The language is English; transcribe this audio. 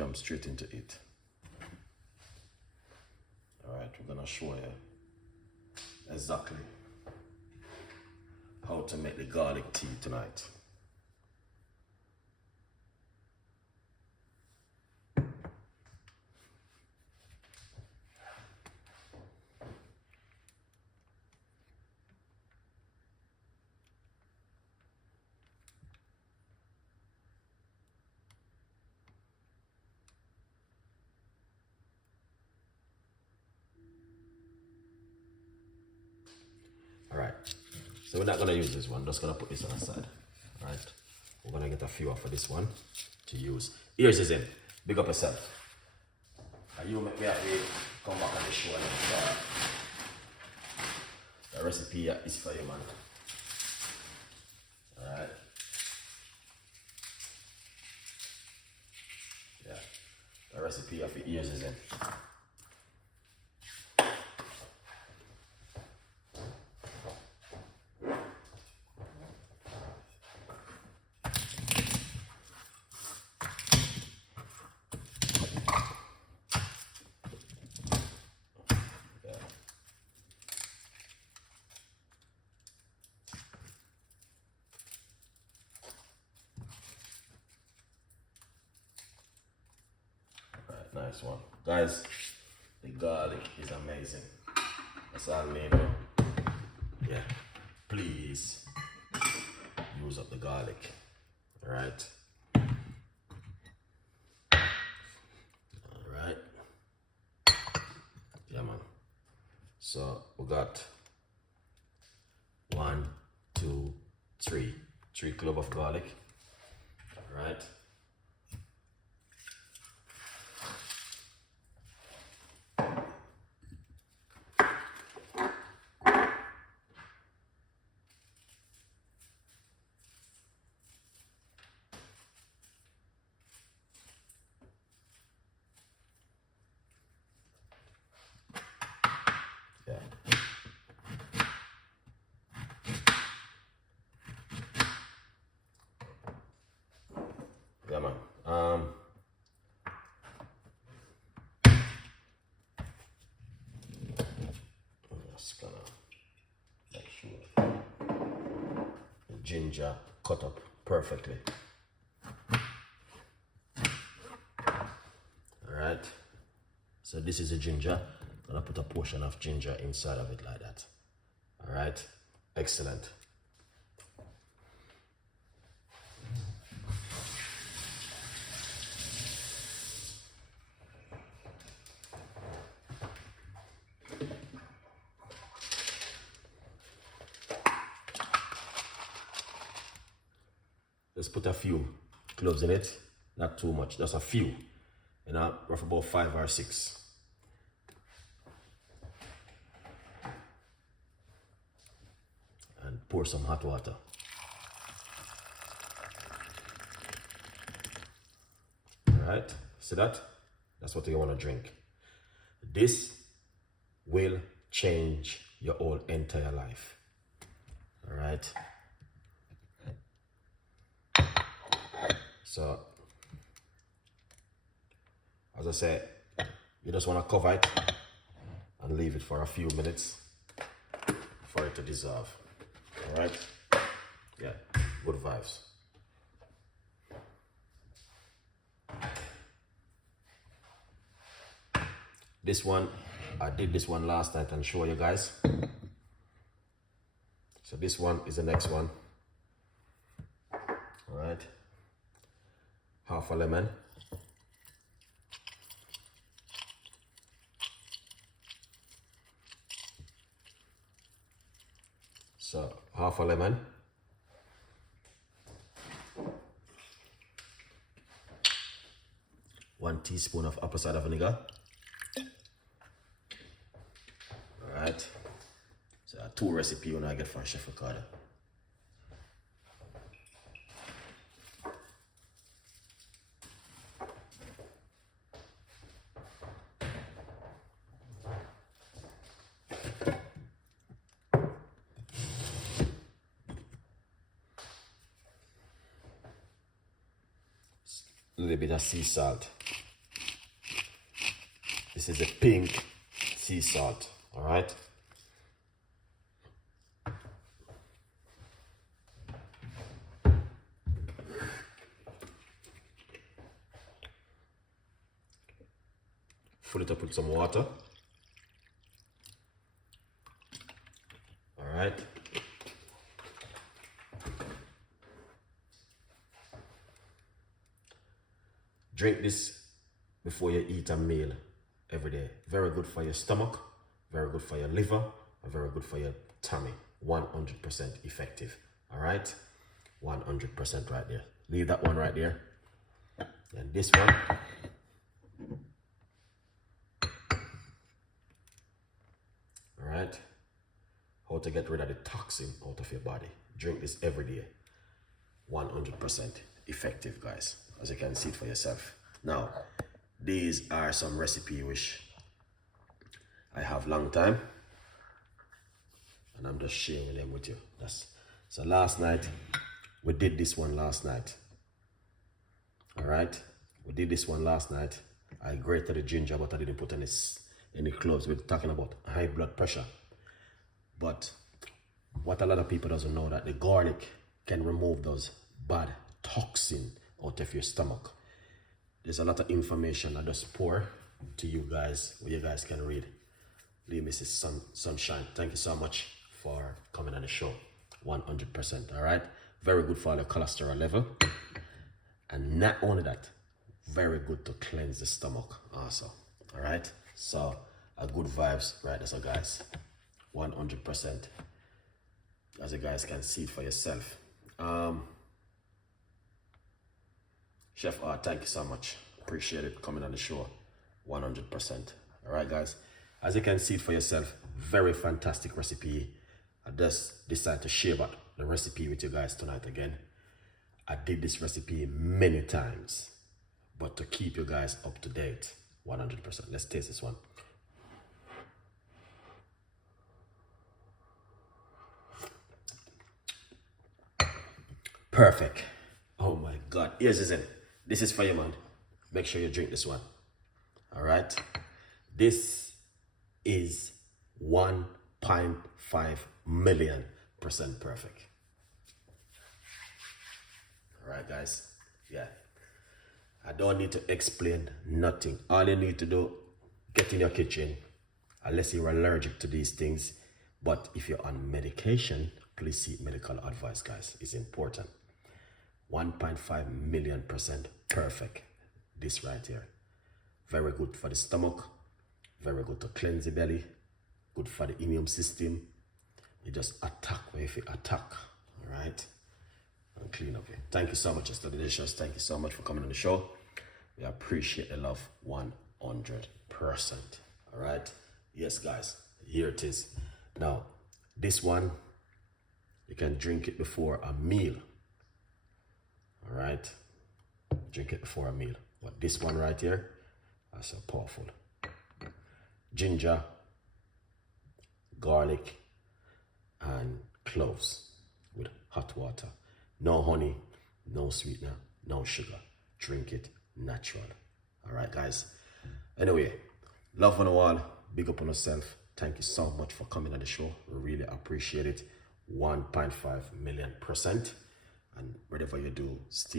jump straight into it. Alright, we're gonna show you exactly how to make the garlic tea tonight. Alright, so we're not gonna use this one, just gonna put this on the side. Alright, we're gonna get a few off of this one to use. Ears is in, big up yourself. And you make me happy, come back on the show and the recipe is for you, man. Alright. Yeah, the recipe of the ears is in. Nice one. Guys, the garlic is amazing. That's all I need. Yeah, please use up the garlic. Alright. Alright. Yeah, man. So we got 1, 2, 3. 3 cloves of garlic. Alright. Yeah, man. Just gonna make sure the ginger cut up perfectly. Alright. So this is a ginger. I'm gonna put a portion of ginger inside of it like that. Alright. Excellent. Let's put a few cloves in it, not too much, just a few, you know, rough about 5 or 6. And pour some hot water. Alright, see that? That's what you want to drink. This will change your whole entire life. Alright? So, as I said, you just want to cover it and leave it for a few minutes for it to dissolve. Alright? Yeah, good vibes. This one, I did this one last night and show you guys. So this one is the next one. Alright. Half a lemon. So half a lemon. One teaspoon of apple cider vinegar. Alright. So 2 recipes when I get from Chef Ricardo. A little bit of sea salt. This is a pink sea salt, all right? Fill it up with some water. All right. Drink this before you eat a meal every day. Very good for your stomach, very good for your liver, and very good for your tummy. 100% effective. All right. 100% right there. Leave that one right there. And this one. All right. How to get rid of the toxin out of your body. Drink this every day. 100% effective, guys, as you can see it for yourself. Now, these are some recipe which I have long time, and I'm just sharing them with you. So last night we did this one last night. All right, we did this one last night. I grated the ginger, but I didn't put any cloves. We're talking about high blood pressure. But what a lot of people doesn't know, that the garlic can remove those bad toxin out of your stomach. There's a lot of information I just pour to you guys, where you guys can read. Leave Mrs. Sunshine, thank you so much for coming on the show. 100%, all right? Very good for the cholesterol level. And not only that, very good to cleanse the stomach also, all right? So, a good vibes right there, so guys. 100%, as you guys can see it for yourself. Chef Art, thank you so much. Appreciate it coming on the show. 100%. All right, guys. As you can see it for yourself, very fantastic recipe. I just decided to share about the recipe with you guys tonight again. I did this recipe many times, but to keep you guys up to date, 100%. Let's taste this one. Perfect. Oh my God. Here's this in. This is for you, man. Make sure you drink this one. All right. This is 1.5 million% perfect. All right, guys. Yeah. I don't need to explain nothing. All you need to do, get in your kitchen, unless you're allergic to these things. But if you're on medication, please seek medical advice, guys. It's important. 1.5 million% perfect. This right here. Very good for the stomach. Very good to cleanse the belly. Good for the immune system. You just attack where if you attack. All right. And clean up here. Thank you so much, Mr. Delicious. Thank you so much for coming on the show. We appreciate the love 100%. All right. Yes, guys. Here it is. Now, this one, you can drink it before a meal. All right. Drink it before a meal. But this one right here, that's so powerful. Ginger, garlic, and cloves with hot water. No honey, no sweetener, no sugar. Drink it natural. All right, guys. Anyway, love on the wall. Big up on yourself. Thank you so much for coming on the show. We really appreciate it. 1.5 million%. And whatever you do, stay